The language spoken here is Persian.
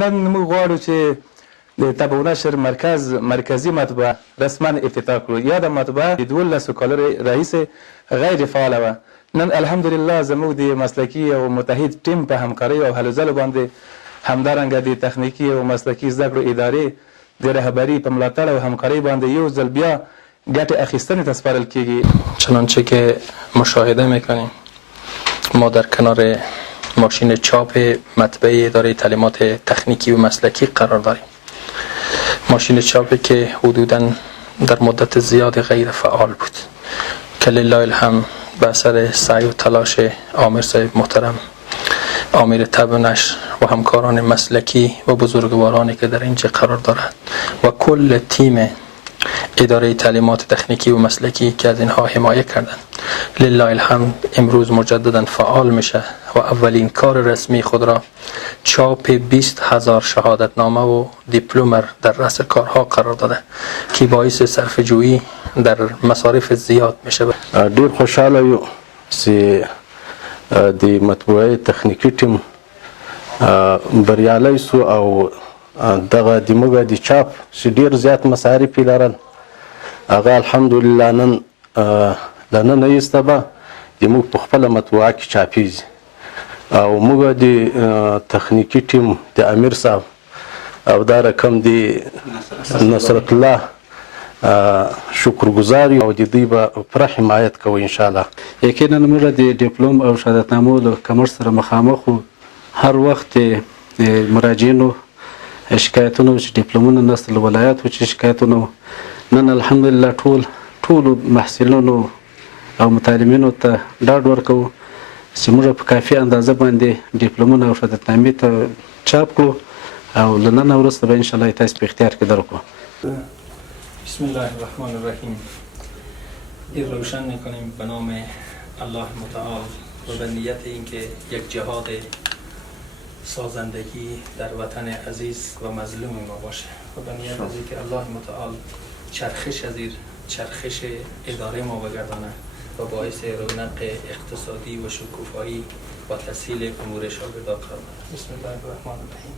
نن موږ غواړو چې د طبع و نشر مرکزی مطبعه رسما افتتاح کړو. یا د مطبعه د 12 کالو راهیسې غیر فعاله وه. نن الحمدلله زموږ د مسلکي او متحد ټیم په همکارۍ او هلو ځلو باندې همدارنګه د تخنیکي او مسلکي زده کړو ادارې د رهبري په ملاتړ او همکارۍ باندې یو ځل بیا ګټې اخیستنې ته سپارل کیږي. چنانچه که مشاهده میکنیم ما در کنار ماشین چاپ مطبعه اداره تعلیمات تکنیکی و مسلکی قرار داریم. ماشین چاپی که حدوداً در مدت زیاد غیر فعال بود که لله الحمد به اثر سعی و تلاش آمر صاحب محترم، آمر طبع و نشر و همکاران مسلکی و بزرگوارانی که در اینجا قرار دارند و کل تیم اداره تعلیمات تکنیکی و مسلکی که از اینها حمایت کردند، لله الحمد امروز مجددا فعال میشه و اولین کار رسمی خود را چاپ 20,000 شهادتنامه و دیپلم در رأس کارها قرار داده که باعث صرفه‌جویی در مصارف زیاد میشه. ډیر خوشاله یو چې د مطبوعه تخنیکی ټیم بریالی سو او دغه د موږ د چاپ چې ډیر زیات مصارف لرل هغه الحمدلله نن لنن ایسته به د موږ په خپله مطبوعه کې چاپیږي او موږ د تخنیکی ټیم د امیر صاحب او دا رقم د نصرت الله شکرګزار او د دوی به پوره حمایت کوو انشاءالله. یقینا موږ د ډیپلوم او شهادتنامو له کمښت سره مخامخ وو. هر وخت مراجعینو شکایتونه چې ډیپلومونه نسته له ولایاتو چې شکایتونه نن الحمدلله ټولو محصلینو او متعلمینو ته ډاډ ورکوو چې موږ په کافي اندازه باندې ډیپلومونه او شهادتنامې ته چاپ کړو او له نن وروسته به انشاءالله تاسو په اختیار کې درکړو. بسم الله الرحمن الرحیم. دیر روشن میکنیم به نام الله متعال و به نیت اینکه یک جهاد سازندگی در وطن عزیز و مظلوم ما باشه و به نیت از اینکه الله متعال چرخش اداره ما بگردانه و باعث رونق اقتصادی و شکوفایی و تسهیل امور شاگردان قرار بسم الله الرحمن الرحیم.